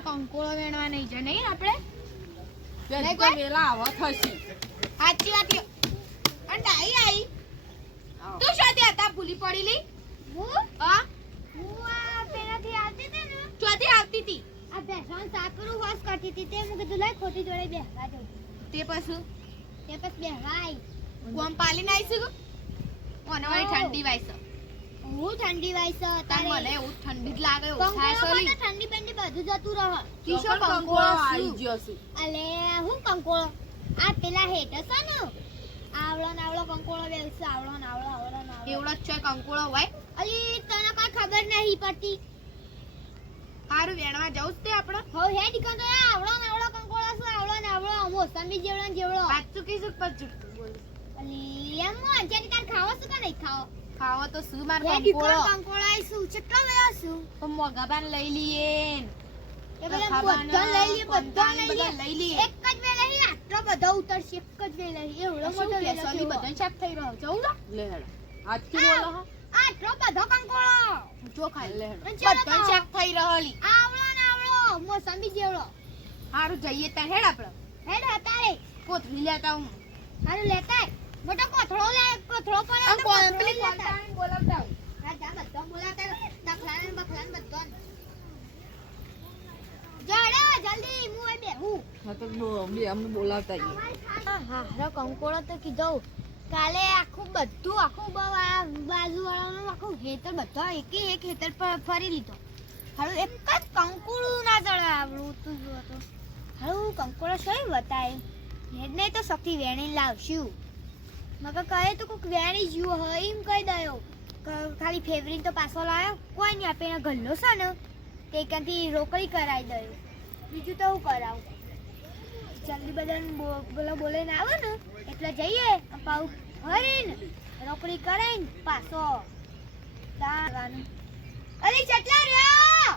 કંકોળો વેણવા નહીં જાય. નહીં આપણે? નહીં કોઈ? વેલા આવો થશે. સાચી વાત છે. અને તાઈ આઈ. તું શોધી હતા? ભૂલી પડી હું? હા? હું આ પેલાથી આવતી હતી ને? ચોથી આવતી હતી. આ ભેંસોને સાકરું વાસ કરતી હતી. તે મેં કીધું લાય ખોટી જોડે બેહવા દઉં. તે પછી? તે પછી બેહવા આઈ કોમ પાલીને આવીશું ઓને વળી ઠંડી વાયસે હું ઠંડી વાય છે તાર મને એવું ઠંડી જ લાગે ઉઠાય સોલી. ઠંડી બંડી બધું જતું રહે. કિશો કંકોળો આવી ગયો છું. અલે હું કંકોળો? આ પેલા હેઠ છે ને? આવળો ને આવળો કંકોળો બેસે આવળો ને આવળો આવળો ને એવડો જ છે કંકોળો હોય. અલી તને કોઈ ખબર નહીં પડતી. હારું વેણવા જવું તે આપણે હો હે દીકન તો આવળો ને આવળો કંકોળો છે આવળો ને આવળો મોસંબી જેવડો ને જેવડો. સાચું કીધું પછી? અલી એમ મો અંજાની તાર ખાવો છે કે નહીં ખાવો? ખાવો તો શું માર કંકોળો? કંકોળો આઈશું. કેટલો વેળો છું તો મોગાબાન લઈ લઈએ એ બધા બધા લઈ લઈએ બધા લઈ બધા લઈએ લઈ લઈએ એક જ વેલે હી આટલો બધો ઉતરશે એક જ વેલે હી એવડો મોટો કે સોલી કેવો? બધાને શાક થઈ રહ્યો? જવું લો લે હેડ. આજથી બોલો હા. આટલો બધો કંકોળો. જો ખાઈ લે ચાલો શાક થઈ રહેલી આવળો ને આવળો મોસંબી જેવડો હારું જઈએ ત્યાં. હેડ આપણો હેડ હતારે કોથળી લેતા હું હારું લેતા. મોટો કોથળો લે કોથળો પર આ તો કોણ કોથળો પેલી લેતા. આય. કોલતાને બોલાવતા હા જા બધો બોલાતા તખલાને બખલાને બધોને. જા જલ્દી હું અહીં બેહું. હા તો બો- અમને બોલાવતા હા હા હા કંકોળો તો કીધો. કાલે આખું બધું આખું બહુ આ બાજુવાળાનું આખું હેતર બધા એકે એક હેતર પર ફરી લીધો. હારું એક જ કંકુડું ના જળવા આવડું તું જો તો. હારું કંકોળો શું બતાય હેડને તો સખી વેણી લાવશું. મગર કહે તો કોક વેણી જીવ હોય એમ કહી દયો. ખાલી ફેવરીન તો પાછો લાવ્યો કોઈ નહીં આપણે એના ગલ્લો છે ને તે ક્યાંથી રોકડી કરાવી દયો. બીજું તો હું કરાવું. જલ્દી બધા બોલો બોલે ને આવે ને એટલે જઈએ. પાઉ હરીને રોકડી કરાવીને પાછો અલી ચટલા રહ્યો?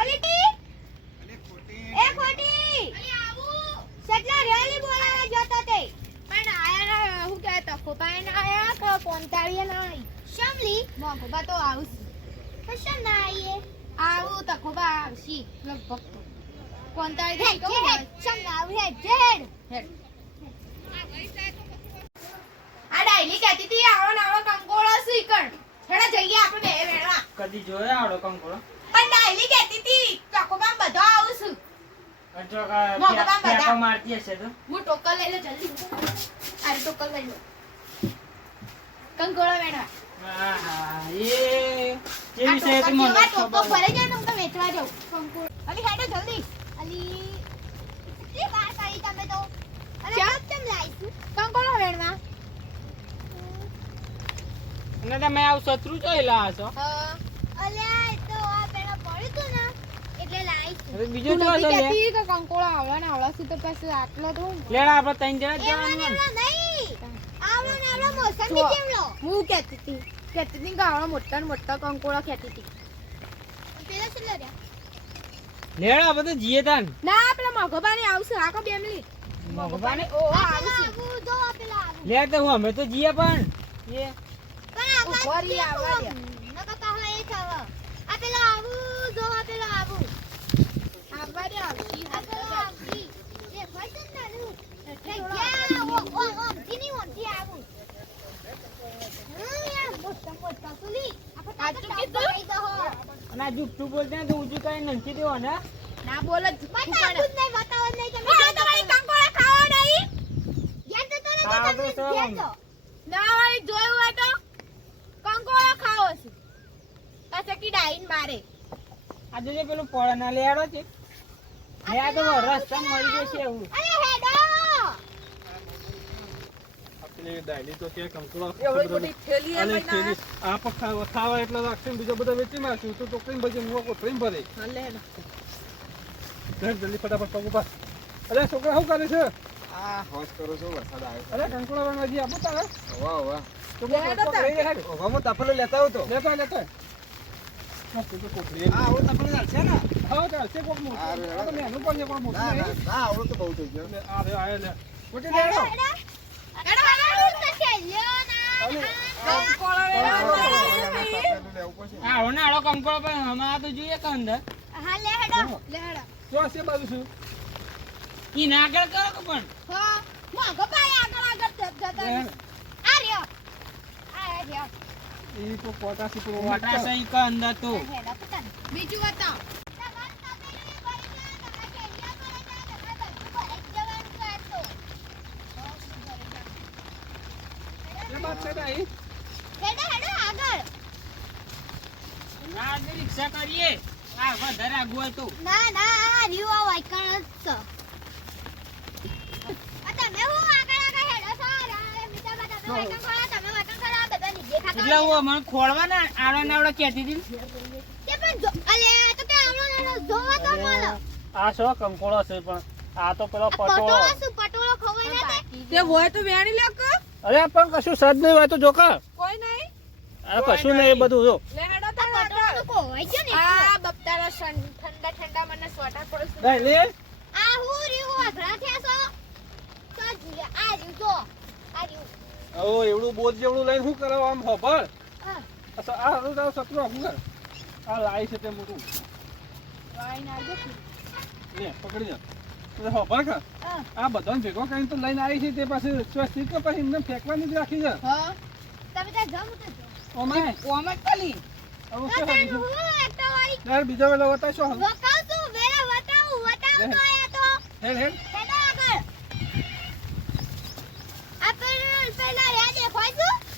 અલી એ ખોટી. ચટલા રહ્યો અલી બોલાવે જતો તે પણ આયા ના હું કે તખો પાય ના આયા કે કોંતાળીએ ના આવી શમલી મોગોબા તો આવશે. કશું ના આવીએ આવું તખોબા આવશે લગભગ તો. કોંતાળી હેડ તો શમ ના હેડ હેડ. આ ડાયલી કહેતી હતી આવો ને આવો કંકોળો શીકણ હેડા જઈએ આપણે બે વેણવા કદી જોયો આવડો કંકોળો? પણ ડાયલી કહેતી હતી તખોબા બધો આવશું. મોટો કા બધા. મારતી હશે તો. હું ટોકર લઈ લે જલ્દી. અરે ટોકર લઈ લો. કંકોળો વેણવા તે તો તમે તો. આવ શત્રુ જોયેલા હશો હા અલ્યા એ તો આ પેલા પડ્યું તું ને એટલે લાઈશું હવે બીજો તું કંકોળો આવડા ને આવડા સુધી પછી આટલો તો લેડા આપડે ત્રણ જણા જવાનું ને ને. એવડો નહીં આવડો ને આવડો મોસંબી જો. જેવડો હું કહેતી હતી કહેતી હતી કે મોટા ને મોટા કંકોળો કહેતી હતી. પેલા શું લડ્યા લેડા બધું જીએ તાન. ના પેલા મગોબાની આવશે આખો બે મિનિટ ઓ આવશે. જો પેલા આવું લે તો હું અમે તો જીએ પણ. એ. પણ આવા રહી, આવવા દે. નકા પાહા એ થાવ આ પેલા આવું જો આ પેલા આવું આવવા દે આવશે. આ પેલા આવું એ ભાઈ તો નાનું એટલે ઓ ઓ ઓ જીની ઓંથી આવું ને તો ઊંચું કરીને નંખી દેવો ને ના બોલ જ બતાવું નહીં બતાવું નહીં તમે હા, તમારી કંકોળો ખાવો નહીં ઘેર જતો રહો તો તો તમે ઘેર સૌ. જાઓ. ના વાળી જોયું હોય તો કંકોળો ખાવો છે પછી કી ડાઈન મારે આ જોજે પેલું પળ ના લેડો છે આ તો રસ્તા મળી જશે એવું તો અને થેલી આ પણ ખાવા એટલે રાખશે બીજો બધા વેચી મારશું તો ટોકરીને ભરી મુવા કોથળીને ભરે. હા, લે હેડ. લે જલ્દી ફટાફટ પગ અરે છોકરા શું કરે છે? આ હોશ કરો છો વરસાદ આવ્યો અરે કંકુડા રણવાજી આપો તારે. વાહ વાહ. હું તપેલો લેતા આવતો. લેતા લેતા. આવડું તો બહુ થઈ ગયું લે, આ રે આયો લે કોટી હેડો લેડો હેડો કંકોળો પણ હમણાં તો જોઈએ કે અંદર. હા બાજુ છું ઈ ના આગળ કરો કે પણ? હા હું ભાઈ આગળ આગળ જતા આ રહ્યો. આ રહ્યો. ઈ તો પોટાસી પૂરો મોટા વાટકા. કા અંદર તો. બીજું બતાવ તમારે તપેલી ભરી જાય, તમારે કેન્દ્ર ભરાઈ જાય, તમારે બધું ભરાઈ જ જવાનું છે આજ તો. એ બાદ છે ને ઈ? હેડો, હેડો, આગળ. આ જે રિક્ષા કરીએ આ વધારે આગું હોય તો ના, ના, આ રહ્યું આ વાયકણ જ છે. આ તમે હું આગળ આગળ હેડો છો? આ મીઠાબા તમે વાયકણ ખોલો, તમે વાયકણ ખોલો, આ બધા નીચે ખાતા એટલે. હું મને ખોળવાના આડો ને આવડો કહેતી હતી તે પણ જો- અલે, આ તો કે આવડો નાનો જોવા તો મળે. આ શું કંકોળો છે પણ આ તો પેલો પટોળો પટોળો. શું, પટોળો ખવાય ને તે હોય તો વેણી લે કે. અરે પણ કશું સદ નહીં હોય તો જોકા કોઈ નહીં. અરે કશું નહીં એ બધું જો. લે હેડો આ પટોળો તો છે ને. આ બપતારા ઠંડા ઠંડા મને સ્વેટર લઈ લે. આ હું રીવો ઘણા થયા છો? તો જ આ રીવો આ રહ્યું. ઓ એવડું બોધ જેવડું લઈને શું કરો આમ હોભળ આ હારું તારો સતરો શું કર આ લાઈ છે તે મોટું. લે પકડી જા. હોભળ કર આ બધાને ભેગો કરીને તો લઈને આવી છે તે પાસે સ્વસ્તિક પછી એમને ફેંકવાની જ રાખી છે? તમે ત્યાં જાઓ તો ઓમ વાળી યાર બીજા વેલા બતાવશો હવે વકાવશું, વેલા વટાવું, વટાવું તો આયા તો. હેડ હેડ હેડો આગળ. આ પેલું- પેલા રહ્યા દેખાય છે? જો આ રહ્યા રસ્તો. આ પેલા રહ્યા. ઓહો. મને પહેલા તો આ દે લઈ લઉં. ઓહો, એ જલ્દી પકડવા દો,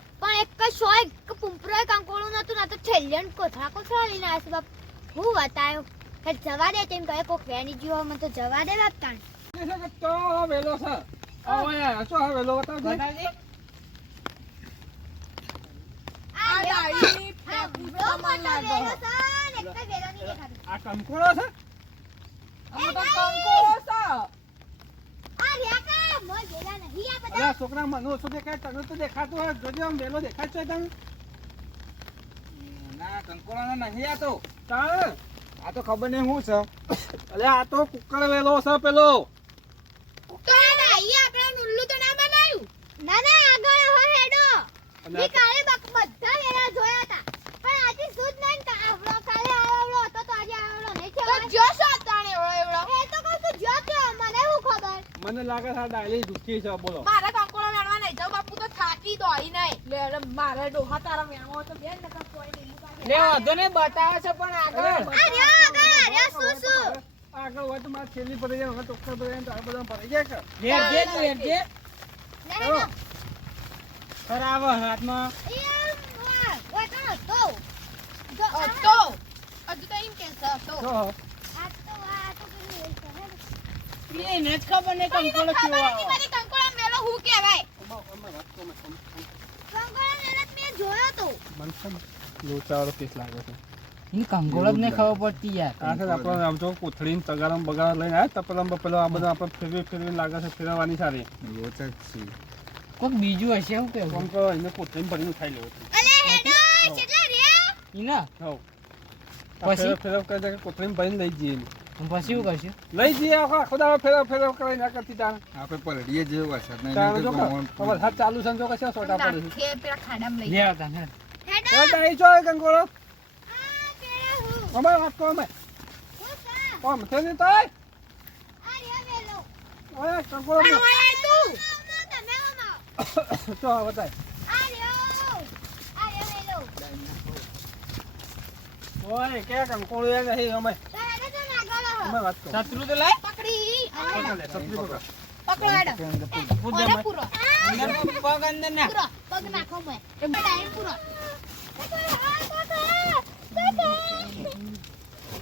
પણ એક જ સો એક પુંપરો કંકોળું નતું ના તો છેલ્લે કોથળા કોથળા લઈને આવ્યા છે બાપ. હું બતાયો? કે જવા દે તેમ કહે કોક વેની જીવો મને તો જવા દે બાપ તાણ. છે તો વેલો છે. આવો આ વેલો બતાવજે? આ. વેલો છે. આ કંકોળો છે અમે તો કંકોળો છે આ રહ્યા કા, છોકરા મને ઓછું દેખાય? તને તો દેખાતું હોય. જોજે આમ વેલો દેખાય છે તને. ના કંકોડા નહીં આ તો. આ તો ખબર નહીં શું છે. અરે આ તો કુકર વેલો છે પેલો કાલે આઈએ આપણે નુલ્લું તો ના બનાવ્યું ના ના આગળ હવે હેડો અને ઈ આ કાલે બક- બધા વેલા જોયા હતા પણ આજે સુધ નહીં ને આવડો કાલે આવડો હતો તો આજે આવડો નહીં તો થયો જો છો તાણે એવડો એવડો એ તો કહું છું જો કે મને શું ખબર મને લાગે છે આ ડાયલી દુખી છે બોલો. મારે કંકોડો વેણવા નહીં જાવ બાપુ તો થાકી દોઈ નહીં. લે અરે મારે ડોહા તારા વેણવો તો બેન નકર કોઈ નહીં લે વાંધો ને બતાવે છે પણ આગળ અરે આગળ અરે શું શું? આગળ હોય તો માર છેલ્લી પડી જાય હવે ટોકર પડી જાય તો આ બધા ભરાઈ જાય કે? લે જે તું ના ના ખરાબ હાથમાં. એમ તો. તો. તો હજુ તો એમ કે છે તો. જો તો તો હે. જ ખબર ને કંકોળો કેવો આવે. હું કહેવાય? મેં- જોયો તો. લોચાવાળો કેસ લાગે છે. ઈ કંકોળો જ ને ખબર પડતી યાર. આ આપણે આમ જો કોથળી ને તગારામ બગારા લઈને આવ્યા તપેલામ બપેલા આ બધા આપણે ફેરવી ફેરવી લાગે છે ફેરવવાની સારી. લોચા છે. કોક બીજું હશે આમ કેવું તો એને કોથળી ભરીને ખાઈ લેવું છે. અલે હેડો કેટલા પછી? ફેરવ કરી દે કોથળી ભરીને લઈ જઈએ. પછી શું કરશું? લઈ જઈએ આખો દાડો ફેરવ ફેરવ કરાઈ ના કરતી તાણ. આપણે પલડીએ જેવો વરસાદ નહીં જો નહીં કે ચાલુ છે જો કશે સોટા પડે છે. પેલા ખાડામાં લઈ લે આવતા ને હેડો! એ ડાઈ કંકોળો આ પેલા હું. અમારે વાત કરો અમે હું? કા ઓમ છે ને તોય? ઓય કંકોળો ઓય તું. ચો બતાય ઓય કે કંકોળો એ નહીં અમે તો હેડો તો નાગોળો હો. અમે વાત કરો શત્રુ તો લાય. પકડી. સપલી પકડ. પૂછ પૂરો. પગ અંદર ના પૂરો. પગ નાખો પૂરો. પકડ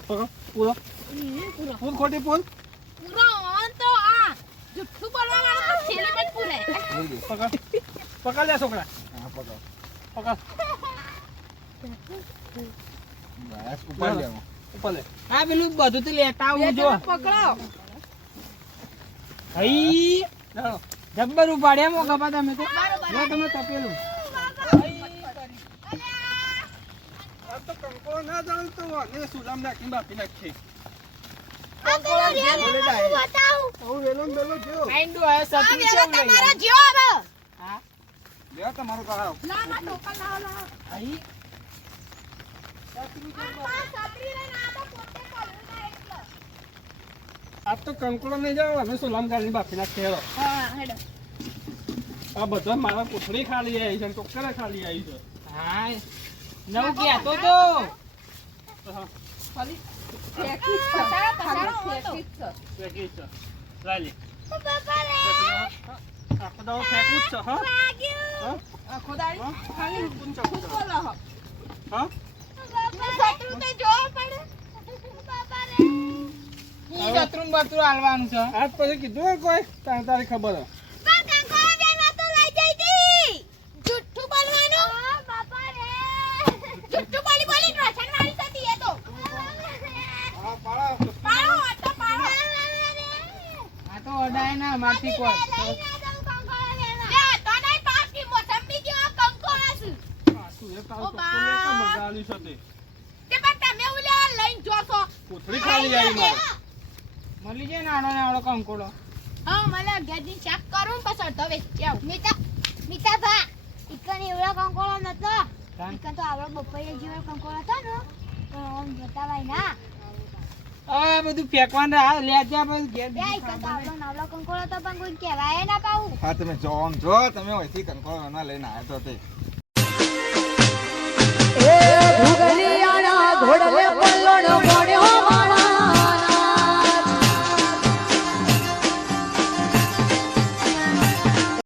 પૂરો. પૂર. ખોટી પૂર? પૂરો ઓન તો આ. જુઠ્ઠું બોલવા વાળો તો છેલ્લે પણ પૂરે. પકડ. પકડ લે છોકરા. હા પકડો. પકડ. બસ ઉપર લેવો ઉપર લે પેલું બધું તો લેતા આવું જો. પકડો. હઈ. જબ્બર ઉપાડ્યા મો કપા તમે તો. લો તમે તપેલું. તો કંકોળો ના જાણે તો ને સુલામ નાખીને બાફી નાખીએ કંકોળો રે બતાવું હું. વેલો ને વેલો જો આઈંડુ આ સતું આ વેલો કેવું લઈ તમારો આવ્યા? જ્યો હવે હા લ્યો તમારું કરાવ લાવ આ ટોકન લાવ લાવ હઈ છત્રી લઈને આ તો પોતે કર્યું ના એટલે આ તો કંકોળો નહીં જાવ અમે સુલામ નાખીએ હા આ બધા મારા કોથળી ખાલી આવી છે ટોકરા ખાલી આવી છે. હા નવું તો હા, ખાલી ફેંકી છે. પસારો, ખાલી પસારો હોય તો. ફેંકી છે. ચાલી આખો દાડો ફેંકવું જ છે હા? વાગ્યું હા? આખો દાડી ખાલી હા? છત્રું તો જોવા પડે બાપા રે ઈ બાથરૂમ બાથરૂમ આલવાનું છે આજ પછી કીધું કોઈ તારે તારી ખબર હે. પણ કંકોળો બેન તો લઈ જઈ હતી જુઠ્ઠું બોલવાનું બાપા રે જુઠ્ઠું બોલી બોલી રોશન વાળી થતી એ તો હા, પાડો. પાડો આ તો પાડો આ તો અડાય ના મારથી કોઈ ઓ બા. લઈને જો કોથળી ખાલી આવી મારે મળી જાય નાનો નાનો કંકોડો. હા મને ગેજી ચેક કરું પછી અડધો વેચી આવું મીતા મીતા ભા. ઇકન એવડો કંકોડો નતો. ઇકન તો આવડો બપોરે જેવો કંકોડો હતો ને તો આમ બતાવાય ના આ બધું ફેંકવાન રા. લે જા બસ ઘેર બે એક આવડો નાવડો કંકોડો તો પણ કોઈ કહેવાય ના પાઉ હા તમે જો આમ જો તમે ઓયથી કંકોડો ના લઈને આવ્યો તો તે. એ ભૂગલી ઘોડને પલણ મોડ્યો